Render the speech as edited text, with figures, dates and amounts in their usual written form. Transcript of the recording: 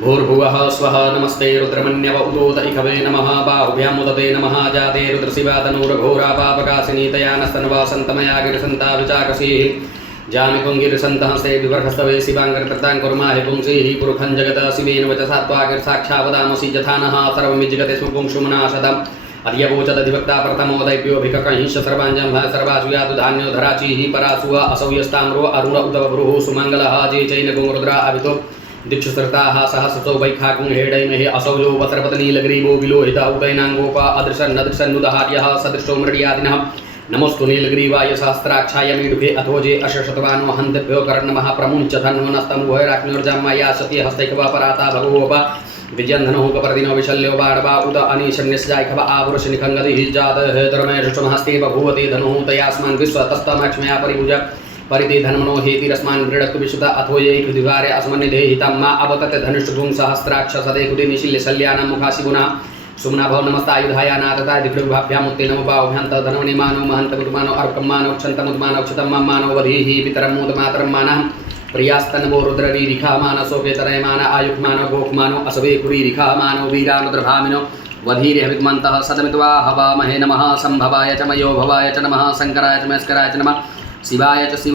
भूर्भुवः स्वः नमस्ते रुद्रमन्यव उदोत इखवे नमः बाहुभ्याम् उदते नमः जाते रुद्रशिवातनूरघोरा पापकासिनीतया नस्तनवासन्तमया गिरिसन्ता विचाकसीः जामिपुङ्गिरिसन्तः से विवर्हस्तवे शिवाङ्गरकृतां कुर्माहि पुंसीः पुरुखं जगत शिवेन वचसा त्वागिर्साक्षावदामसि यथा नः सर्वमिज्जगते स्म पुंसुमनाशतम् अद्यवोचदधिवक्ता प्रथमोदैप्योभिककहिंश सर्वाञ्जं सर्वासु यातु धान्यो धराचीः परासुव असौ यस्ताम्रो अरुण उदवभ्रुः सुमङ्गलः जे चैनगुरुद्रा अभितो दिक्षुसृताः सहससौ वैखाकुं हेडैमहे असौ यो वसर्पतनीलग्रीवो विलोहित उदैनाङ्गोप अदृशन्नदृशन्नुदहार्यः सदृशो मृडियादिनः नमोस्तु नीलग्रीवाय सहस्राक्षाय मीडुके अथोजे अशशतवानो हन्तभ्यो कर्णमः प्रमुञ्च धन्वनस्तमुभयराज्ञोर्जामाया सती हस्तैकवा पराता भगवोप विजन्धनो कपर्दिनो विशल्यो बाणवा उत अनीशन्यस्याैकव आपुरुषनिखङ्गदिः जातः धर्मेषुमहस्ते बभूवते धनुः तयास्मान् विश्वतस्तमक्ष्मया परिभुज परिते धन्मनो हेतिरस्मान् गृढक्तु विशुत अथोयैकृदिवारे अस्मन्निधेहितं मा अवतते धनुष्टुभुं सहस्राक्ष सदैकुदे निशिल्यशल्यानां मुखाशिगुणः सुमना भव नमस्तायुधाय नातता दिग्भ्यामुत्ते नमो बाहुभ्यां तद्धनवनिमानो महन्तमुद्मानो अर्कमानो क्षन्तमुद्मानो क्षतम्मानो वधीः पितरमूतमातरं मानः प्रियास्तनवो रुद्रवीरिखामानसोपेतरयमान आयुक्मानो गोक्मानो असवेकुरीरिखामानो वीरानुद्रभामिनो वधीर्यविद्मन्तः सदमित्वा हवामहे नमः संभवाय च मयो भवाय च नमः शङ्कराय च मस्कराय च नमः शिवाय च